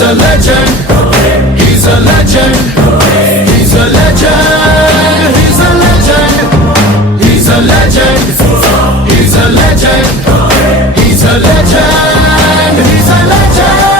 He's a legend. He's a legend. He's a legend. He's a legend. He's a legend. He's a legend. He's a legend. He's a legend.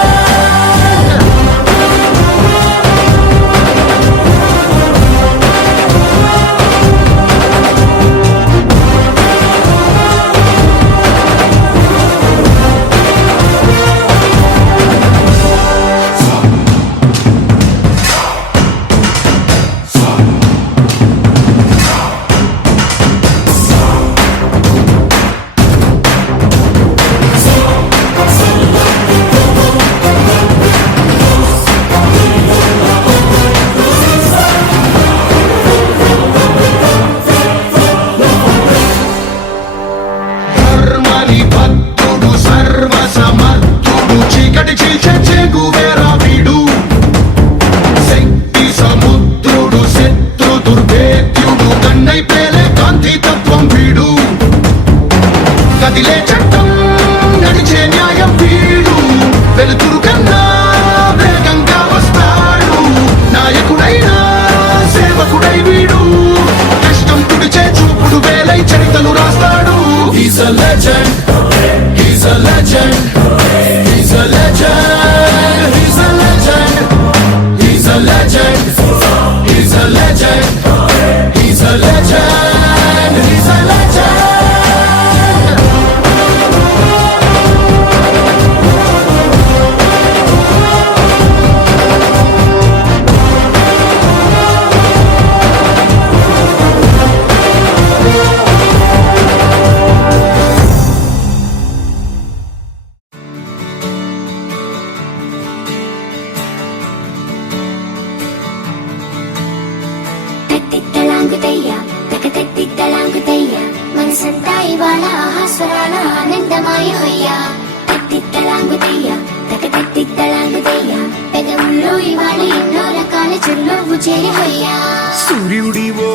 He's a legend. He's a legend. He's a legend. He's a legend. He's a legend. He's a legend. He's a legend. He's a legend. మనసంతా ఇవాళ ఆహాస్వరాల ఆనందమాయ హొయ్యా తత్తిత్తలాంగుతయ్యా తకతత్తిత్తలాంగుతయ్యా పెదవుల్లో ఇవాళ ఎన్నో రకాల చిరునవ్వు చేరి హొయ్యా సూర్యుడివో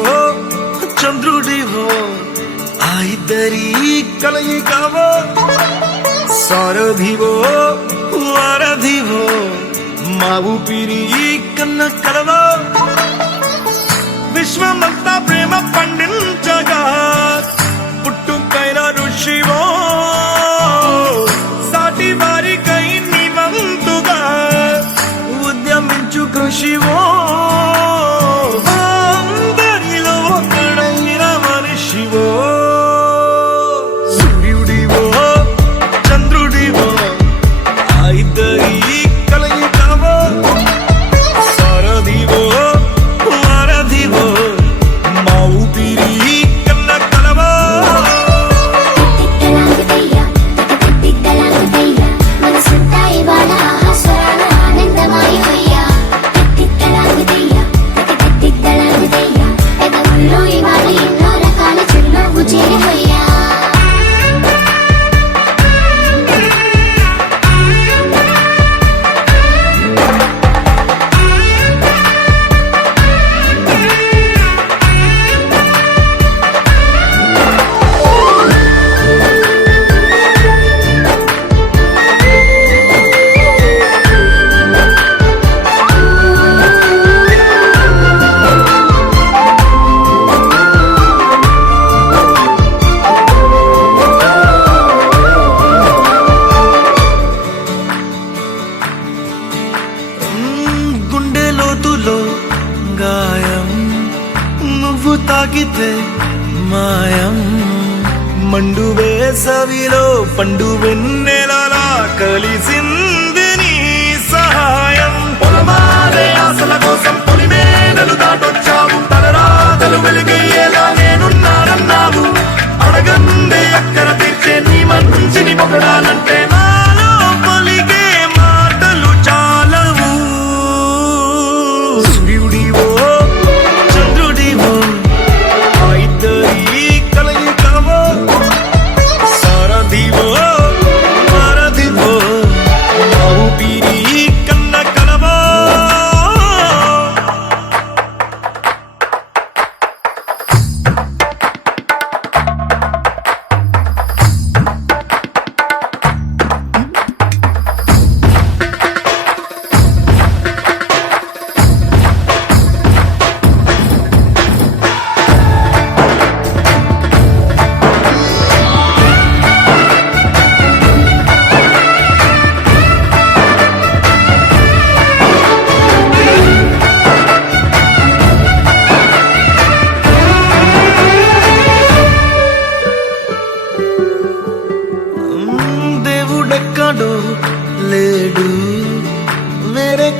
చంద్రుడివో ఆ ఇద్దరి కలయికవో సారథివో వారధివో మా ఊపిరి కన్న కలవో విశ్వమంతా ప్రేమ పండించగా పుట్టుకైన ఋషివో సాటి వారికై నివంతుగా ఉద్యమించు కృషివో అందరిలో ఒకడైన మనిషివో సూర్యుడివో చంద్రుడివో ఆ ఇద్దరి కలయికవో సారథివో మా ఊపిరి కన్న కలవో మనసంతా ఇవాళ ఆహాస్వరాల ఆనందమాయ హొయ్యా తత్తిత్తలాంగుతయ్యా తకతత్తిత్తలాంగుతయ్యా పెదవుల్లో ఇవాళ ఎన్నో రకాల చిరునవ్వు చేరి హొయ్యా గుండె లోతులో గాయం నువ్వు తాకితే మాయం మండు వేసవిలో పండు వెన్నెలలా కలిసింది నీ సహాయం పొలమారే ఆశల కోసం పొలిమేనలు దాటొచ్చావు తలరాతలు వెలుగయ్యేలా నేనున్నానన్నావు అడగందే అక్కర తీర్చే నీ మంచిని పొగడాలంటే నాలో పలిగే మాటలు చాలవు సూర్యుడివో చంద్రుడివో ఆ ఇద్దరి కలయికవో సారథివో వారధివో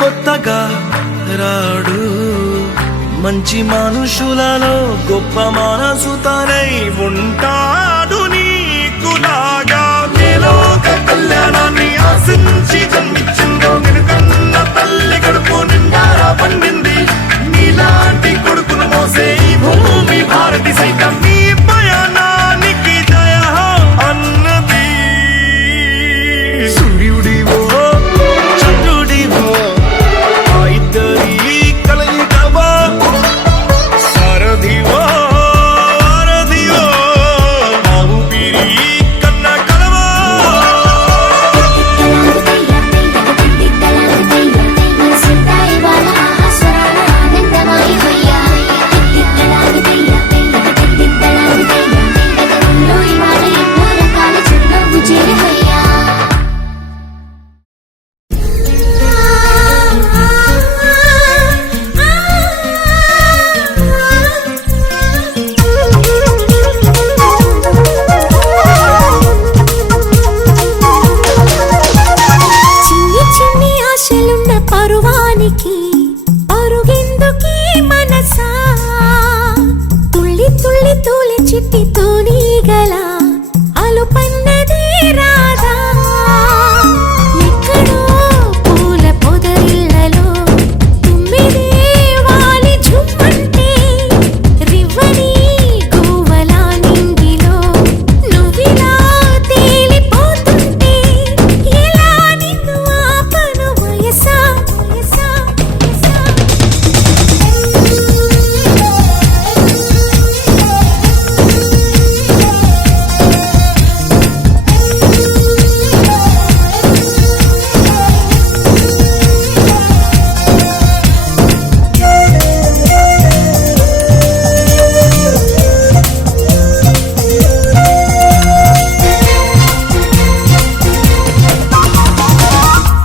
కొత్తగా రాడు. మంచి మనుషులలో గొప్ప మనసు తనై ఉంటాడు. నీకు లాగా నేలోక కళ్యాణాన్ని ఆశించి జన్మించిందో నిన్నుకన్న తల్లి కడుపు నిండారా పండింది. నీలాంటి కొడుకును మోసే ఈ భూమి భారతి సైతం నీ పయనానికి జయ అన్నది. సూర్యుడివో చంద్రుడివో ఆ ఇద్దరి కలయికవో, సారథివో వారధివో ఆ ఊపిరి కన్న కలవో. మనసంతా ఇవాళ ఆస్వాదన ఆనందమయమయ్యా. పెదవుల్లో ఇవాళ ఎన్నో రకాల చిరునవ్వు చేరవయ్యా. చిన్ని చిన్ని ఆశలున్న పరువానికి పరుగెందుకీ మనసా, తుళ్ళి తుళ్ళి తూలి చిట్టి తూనీగల అలుపన్నదే రాదా. ఎక్కడో పూల పొదరిళ్ళలో తుమ్మిదే వాలి ఝుమ్మంటే, రివ్వని గువ్వలా నింగిలో నువ్విలా తేలిపోతుంటే, ఎలా నిన్ను ఆపను వయసా వయసా వయసా.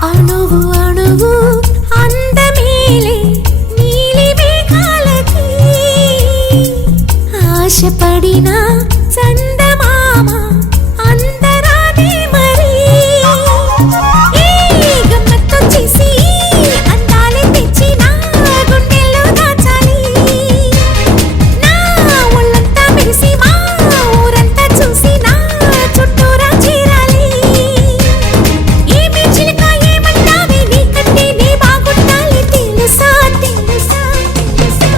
అణువు అణువు అందమేలే నీలి మేఘాలకి, ఆశపడిన చందమామ అందరానే మరి. ఈ గమ్మత్తొచ్చేసి అందాలే తెచ్చి నా గుండెల్లో దాచాలి. నా ఒళ్ళంతా మెరిసి మా ఊరంతా చూసి నా చుట్టూరా చేరాలి. ఏమి చిలక ఏమంటావే నీకంటే నే బాగుండాలి తెలుసా తెలుసా తెలుసా.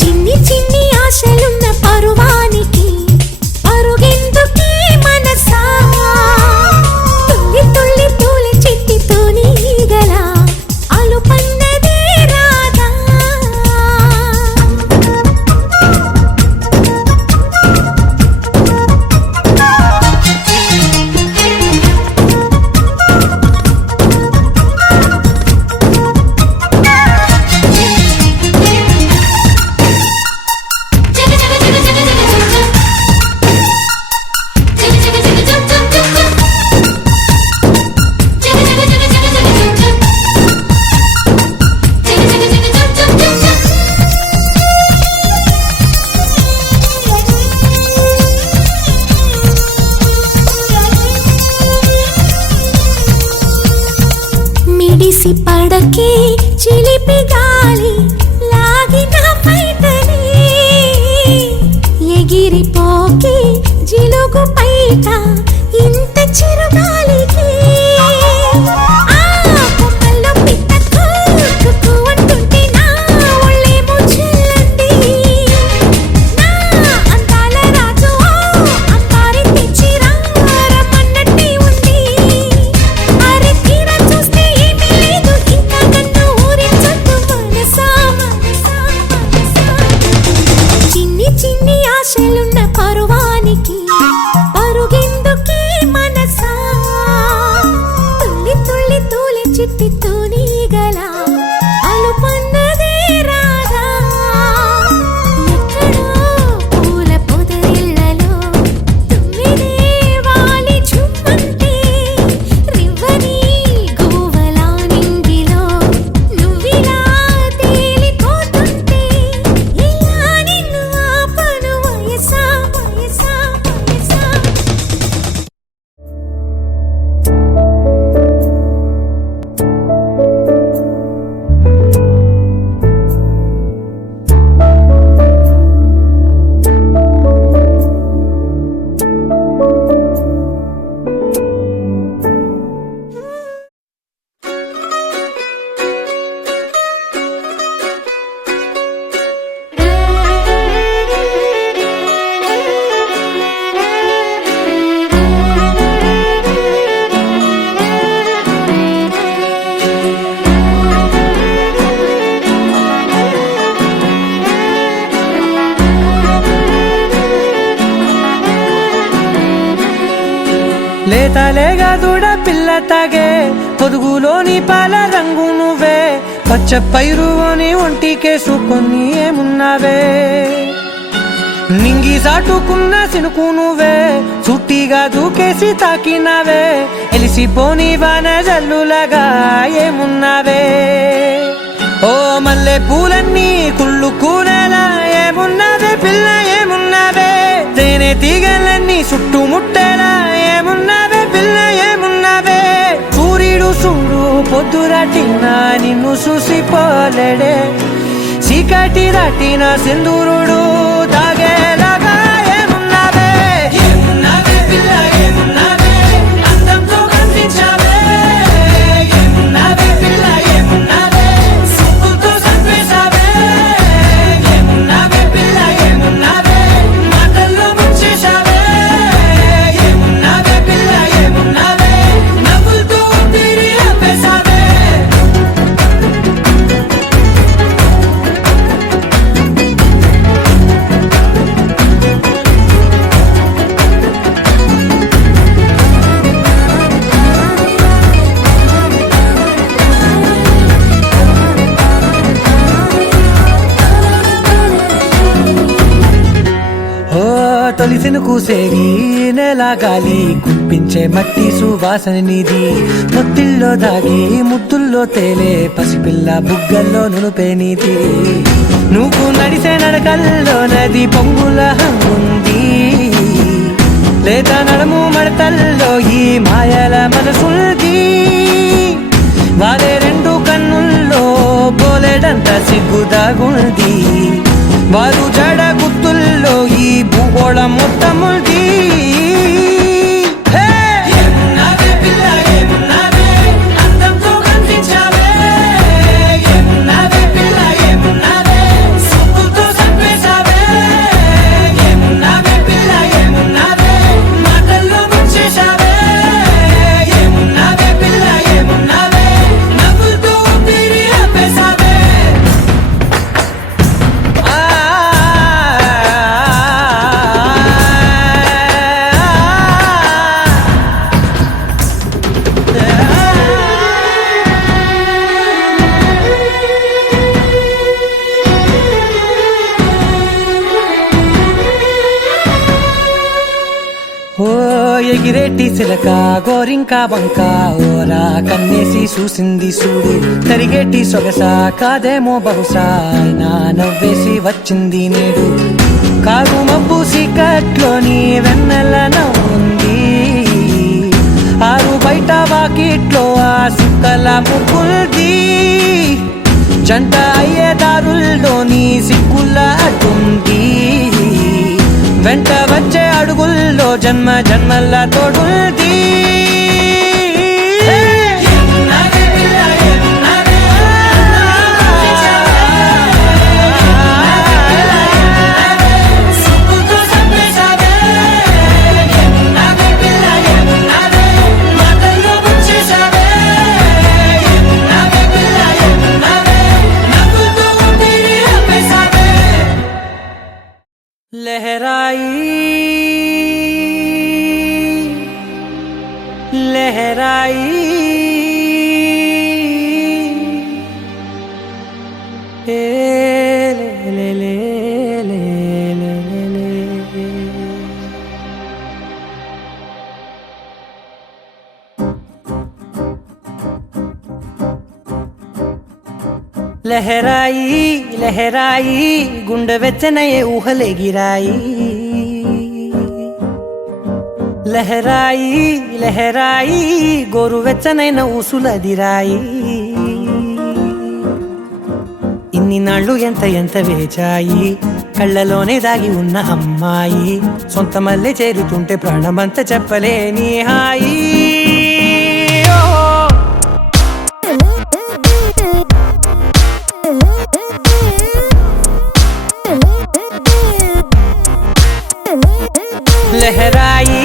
చిన్ని చిన్ని ఆశలున్న పరువానికి పరుగెందుకీ మనసా, తుల్లి తుల్లి తూలి చిట్టి తూనీగల అలుపన్నదే రాదా. మిడిసి పడకే చిలిపి గాలి లాగిన పైటని, ఎగిరిపోకే జిలుగు పైట ఇంత చిరుగాలికి. ఆ కొమ్మల్లో పిట్ట కుక్కు అంటుంటే నా ఒళ్ళేమో చెల్లండి. నా అందాల రాజు అంబారి తెచ్చి రమ్మన్నట్టే ఉంది. అరే తీరా చూస్తే ఏమీ లేదు ఇంకా నన్ను ఊరించొద్దు మనసా మనసా మనసా. చిన్ని చిన్ని ఆశలున్న పరువానికి పరుగెందుకీ మనసా, తుల్లి తుళ్ళి తూలి చిట్టి తూనీగల అలుపన్నదే రాదా. ఎక్కడో పూల పొదరిళ్ళలో తుమ్మిదే వాలి ఝుమ్మంటే, రివ్వని గువ్వలా నింగిలో నువ్విలా తేలిపోతుంటే, ఎలా నిన్ను ఆపను వయసా వయసా వయసా. లేతలేగా దూడ పిల్ల తాగే పొదుగులోని పాల రంగు నువ్వే పచ్చ పైరుని ఒంటికేసుకొని ఏమున్నావే నింగి సాటుకున్న సినుకు నువ్వే చుట్టిగా దూకేసి తాకినావే ఎలిసిపోని వాన జల్లులగా ఏమున్నావే ఓ మల్లె పూలన్నీ కుళ్ళు కూనేలా ఏమున్నావే పిల్ల ఏమున్నావే తేనె తీగలన్నీ చుట్టుముట్టేలా ఏమున్నావే పిల్ల ఏమున్నావే సూర్యుడు చూడు పొద్దురాటినా నిన్ను చూసిపోలేడే చీకటి దాటిన సింధూరుడు తాగేలాగా ఏమున్నావే ఏమున్నావే పిల్ల ఏమున్నావే అందంతో కనిపించావే ఏమున్నావే పిల్ల ఏమున్నావే సుక్కుతో చంపేశావే ఏమున్నావే పిల్ల ఏమున్నావే మాటల్లో ముంచేశావే ఏమున్నావే పిల్ల ఏమున్నావే నవ్వులతో ఊపిరి ఆపేశావే తొలిసిన కూసేరి నెల గాలి కుప్పించే మట్టి సువాసన నిధి ముత్తిల్లో దాగి ముత్తుల్లో తేలే పసిపిల్ల బుగ్గల్లో నునుపే నీతి నువ్వు నడిసే నడకల్లో నది పొంగుల హంగుంది లేదా నడుము మడతల్లో ఈ మాయల మనసుంది వారే రెండు కన్నుల్లో పోలేడంత సిగ్గుదాగుంది వారు జడ గుర్తుల్లో ఈ భూగోళం మొత్తముంది ఏమున్నావే పిల్ల ఏమున్నావే అందంతో కనిపించావే ఏమున్నావే పిల్ల ఏమున్నావే సుక్కుతో చంపేశావే ఏమున్నావే పిల్ల ఏమున్నావే మాటల్లో ముంచేశావే ఏమున్నావే పిల్ల ఏమున్నావే నవ్వులతో ఊపిరి ఆపేశావే ఓ ఎగిరేటి సిలక గోరింక వంక ఓరా కన్నేసి చూసింది చూడు తరిగేటి సొగస కాదేమో బహుశా అయినా నవ్వేసి వచ్చింది నేడు కారు మబ్బు సీకట్లోని వెన్నెల నవ్వుంది ఆరు బయట వాకిట్లో ఆ సుక్కల ముగ్గుల్ది జంట అయ్యే దారుల్లోని సిగ్గుల అడ్డుంది వెంట వచ్చే అడుగుల్లో జన్మ జన్మల్ల తోడుంది लहराई लहराई ए ले ले ले ले ले ले लहराई लहराई गुंडे వెచ్చనయే ఊహలే గిరాయి లహరాయి లహరాయి గోరు వెచ్చనైన ఊసులదిరాయి ఇన్ని నాళ్ళు ఎంత ఎంత వేచాయి కళ్ళలోనే దాగి ఉన్న అమ్మాయి సొంత మల్లె చేరుతుంటే ప్రాణమంతా చెప్పలేని హాయి లహరాయి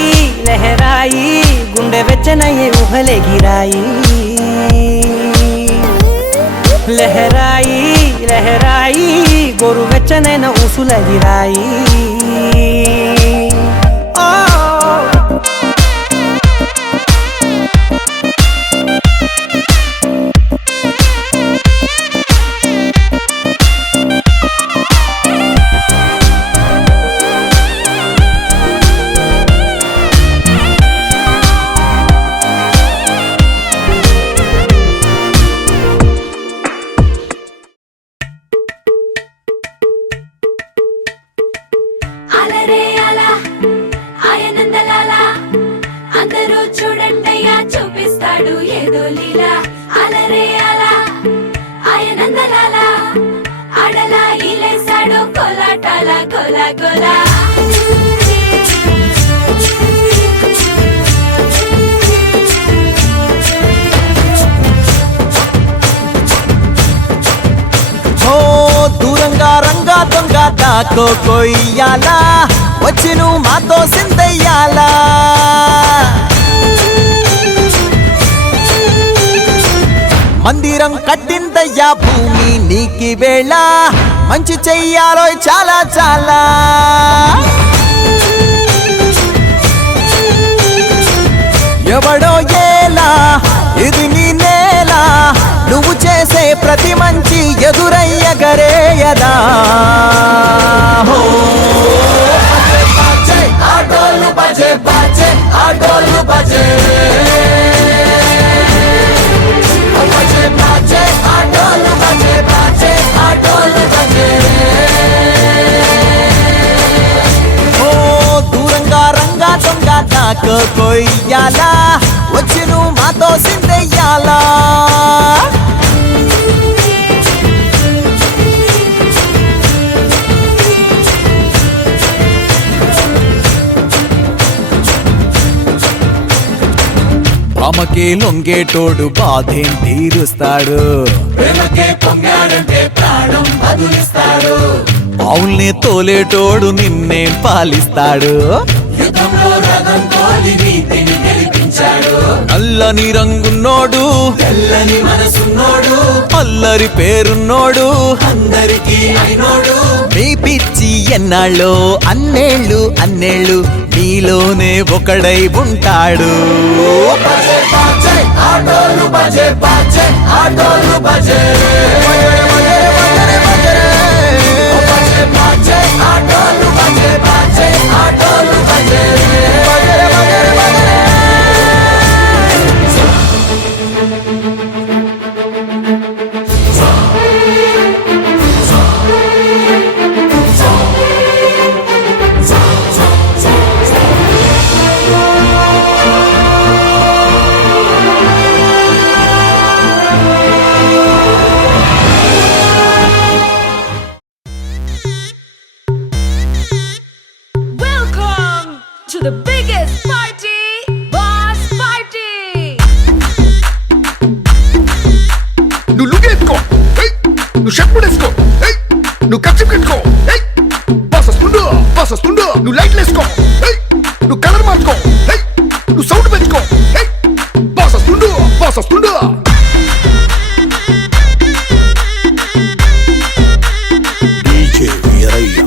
లహరాయి గుండె వెచ్చనయ్యే ఊహలే గిరాయి లహరాయి లహరాయి గోరు వెచ్చనైన ఊసులదిరాయి నాకో కొయ్యాలా వచ్చి నువ్వు మాతో సిందయ్యాలా మందిరం కట్టిందయ్యా భూమి నీకి వేళ మంచి చెయ్యాలో చాలా చాలా ఎవడో ఏలా ఇది నీ నేల నువ్వు చేసే ప్రతి మంచి ఎదురయ్యగరేయదా ఆటోలు బజే బాజే ఆటోలు బజే బజే బాజే ఆటోలు బజే బాజే ఆటోలు బజే ఓ దూరంగా రంగా దొంగ నాకు కొయ్యాలా వచ్చి నువ్వు మాతో సిందెయ్యాలా ఆమెకే లొంగేటోడు బాధేం తీరుస్తాడు ప్రేమకే పొంగాడంటే ప్రాణం బదులిస్తాడు ఆవుల్ని తోలేటోడు నిన్నేం పాలిస్తాడు యుద్ధంలో రథం తోలి నీతిని గెలిపించాడు నల్లని రంగున్నోడు తెల్లని మనసున్నోడు అల్లరి పేరున్నోడు అందరికీ అయినోడు మీ పిచ్చి ఎన్నాళ్ళో అన్నేళ్ళు అన్నేళ్ళు నీలోనే ఒకడై ఉంటాడు బజే బాజే ఆటోలు బజే బాజే ఆటోలు బజే బజే బాజే ఆటోలు బజే బాజే ఆటోలు బజే Welcome to the biggest party, Boss Party! నువ్వు లుగేసుకో నువ్వు షర్ట్ వేసుకో నువ్వు కచ్చి పెట్టుకో బాస్ వస్తుండు నువ్వు లైట్లు వేసుకో నువ్వు కలర్ మార్చుకో నువ్వు సౌండ్ పెంచుకో బాస్ వస్తుండు డీజే వీరయ్య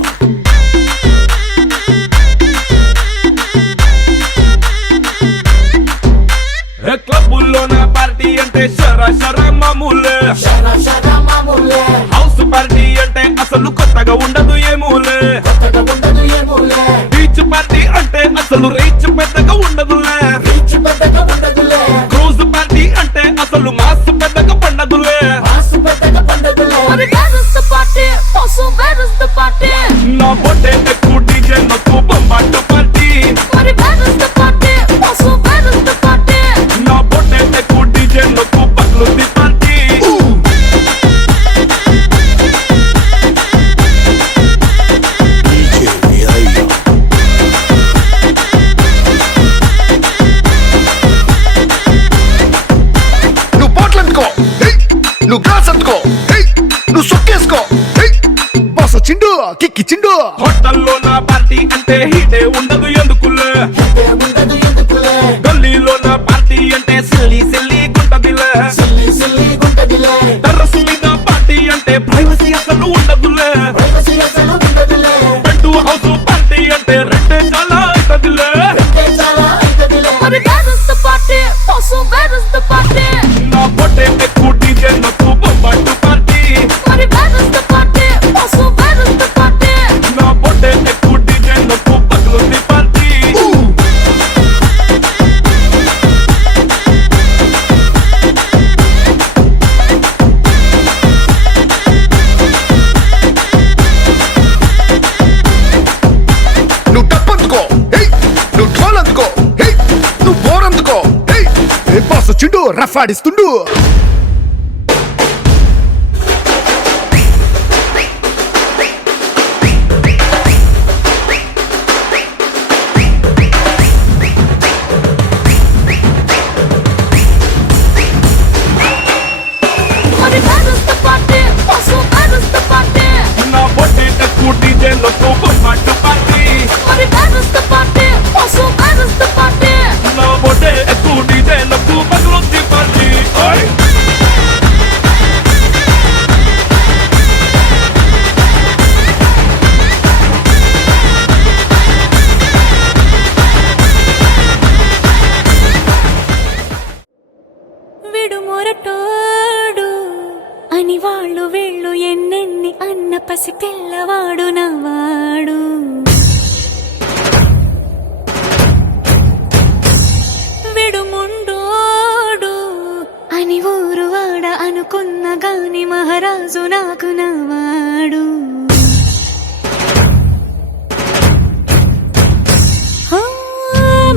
క్లబ్బుల్లో నా పార్టీ అంటే శర మామూలే శర శర మామూలే హౌస్ పార్టీ అంటే అసలు కొత్తగా ఉండదు ఏమూలే కొత్తగా ఉండదు ఏమూలే బీచ్ పార్టీ అంటే అసలు రీచ్ పెద్దగా ఉండదులే రీచ్ పెద్దగా ఉండదులే క్రూజ్ పార్టీ అంటే అసలు మాస్ పెద్దగా పండదులే మాసు పెద్దగా పండదులే But where is the party? Also, where is the party? నా బొట్టే ఎక్కువ డీజే నొక్కు బొమ్మాట party But where is the party? Also, where is the party? నా బొట్టే ఎక్కువ డీజే నొక్కు పగ్లుది పార్టీ డీజే వీరయ్య నువ్వు బాటిల్ అందుకో నువ్వు గ్లాస్ అందుకో నువ్వు సొక్కేసుకో బాస్ వచ్చిండు కిక్కిచ్చిండు హోటల్లో నా పార్టీ అంటే హీటే ఉండదు ఎందుకులే ఉండదు ఎందుకులే గల్లీలో నా పార్టీ అంటే సిల్లి గుంటదిలే సిల్లి సిల్లి గుంటదిలే టెర్రస్ మీద పార్టీ అంటే ప్రైవసీ అసలు ఉండదులే ప్రైవసీ అసలు ఉండదులే పెంటు హౌస్ పార్టీ అంటే రెండే చాలా అవుతుందిలే అంటే చాలా అవుతదిలే But where is the party? Also, where is the party? నా పొట్టే ఎక్కువ డీజే నొక్కు బొమ్మాటు party But where is the party? Also, where is the party? నా పొట్టే ఎక్కువ డీజే నొక్కు పగ్లుది పార్టీ నువ్వు టప్ అందుకో నువ్వు ఢోల్ అందుకో నువ్వు బోర్ అందుకో బాస్ వచ్చిండు rough ఆడిస్తుండు But where is the party? Also, where is the party? నా పొట్టే ఎక్కువ డీజే అని వాళ్ళు వీళ్ళు ఎన్నెన్ని అన్న పసి పిల్లవాడు నవ్వాడు. విడుముండోడు అని ఊరు వాడ అనుకున్న గాని మహారాజు నాకు నవ్వాడు.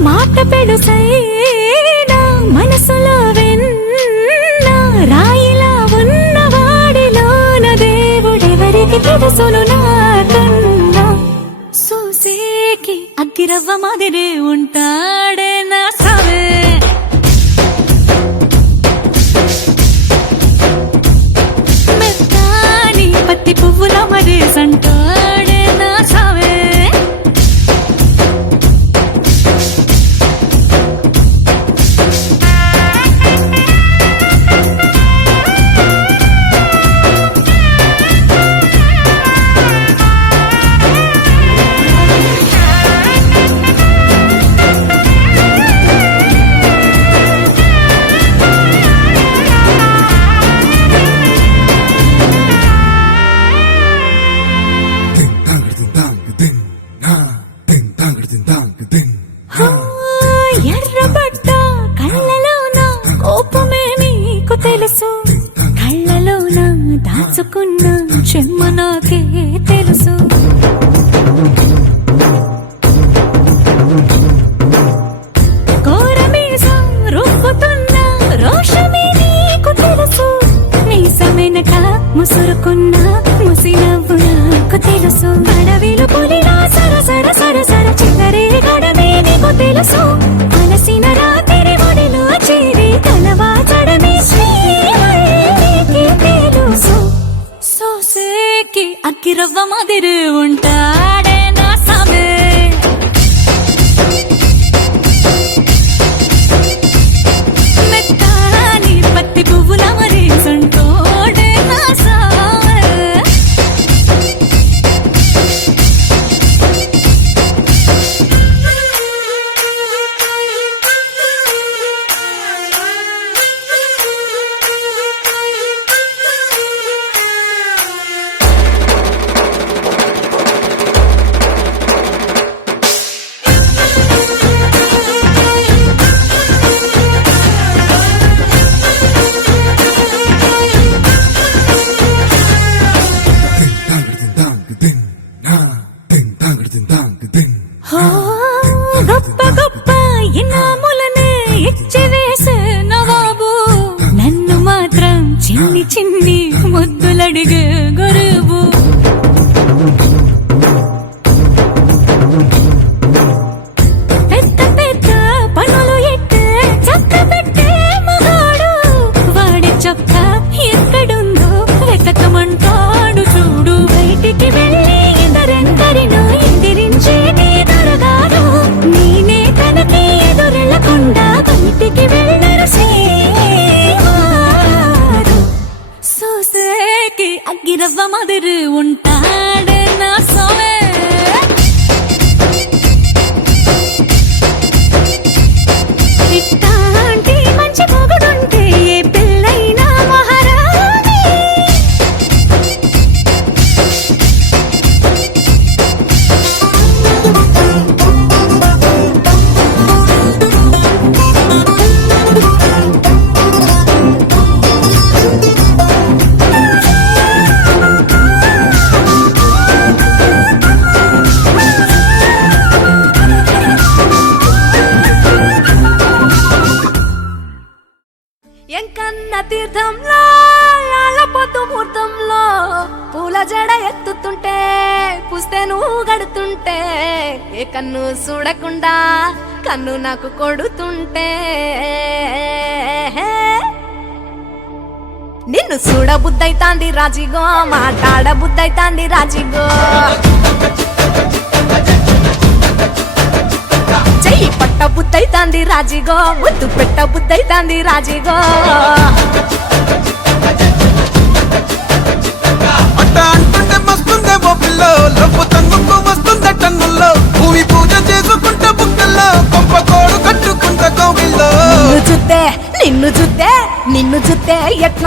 మాట పెడుసైనా మనసులో వెన్న రాయిలా ఉన్నవాడిలోన దేవుడెవరికి తెలుసును నాకన్నా. సూసేకి అగ్గిరవ్వ మాదిరి ఉంటాడే నా సావే. మెత్తాని పత్తి పువ్వుల మరి సంటాడే నా సావే. ఎర్రబడ్డ కళ్ళలోన కోపమే నీకు తెలుసు. కళ్ళలోన దాచుకున్న చెమ్మ నాకే తెలుసు. కోరమీసం రుబ్బుతున్న రోషమే నీకు తెలుసు. మీసమెనక ముసురుకున్న ముసినవ్వు నాకు తెలుసు. అడవిలు పులిలా సరసర సరసర చిల్లరే గడమే నీకు తెలుసు. అలసిన రాత్రి ఒడిలో చేరి తలవాచడమే శ్రీకి తెలుసు. సోసేకి అగ్గిరవ్వ మాదిరి ఉంటాడే నా సామే. మెత్తాని పత్తి పువ్వుల మరి సంటోడే నా సామే. గొప్ప గొప్ప ఇనాములనే ఇచ్చి వేసే నవాబు. నన్ను మాత్రం చిన్ని చిన్ని ముద్దులడిగే గురువు. పెద్ద పెద్ద పనులు ఎట్టే చక్క పెట్టే మగాడు. వాడి చొక్క ఎక్కడుందో వెతకమంటాడు చూడు. బయటికి వెళ్ళి ఇద్దరెందరినో ఎదిరించేది దొరగారు. నేనే తనకి ఎదురెళ్ళకుండా బయటికి వెళ్ళరు శ్రీవారు. సోసేకి అగ్గిరవ్వ మాదిరి ఉంటాడే నా సోమే. ఇట్టాంటి మంచి మొగుడుంటే ఏ పిల్లైనా మహారాణి. ఎంకన్న తీర్థంలో పొద్దు ముహూర్తంలో పూల జడ ఎత్తుతుంటే పుస్తే నువ్వు గడుతుంటే ఏ కన్ను చూడకుండా కన్ను నాకు కొడుతుంటే నిన్ను చూడ బుద్ధైతాంది రాజిగో మాట్లాడ బుద్ధైతాంది రాజిగో. చెయ్యి పట్ట బుద్ధైతాంది రాజిగో ముద్దు పెట్ట బుద్ధైతాంది రాజిగో. అట్ట అంటుంటే మస్తుందేమో పిల్లో లొప్పు తన్నుకు వస్తుంద టన్నుల్లో. భూమి పూజ చేసుకుంటే బుక్కల్లో గొప్ప కోడు కట్టుకుంట కోవిల్లో. నిన్ను చూస్తే ఎట్లా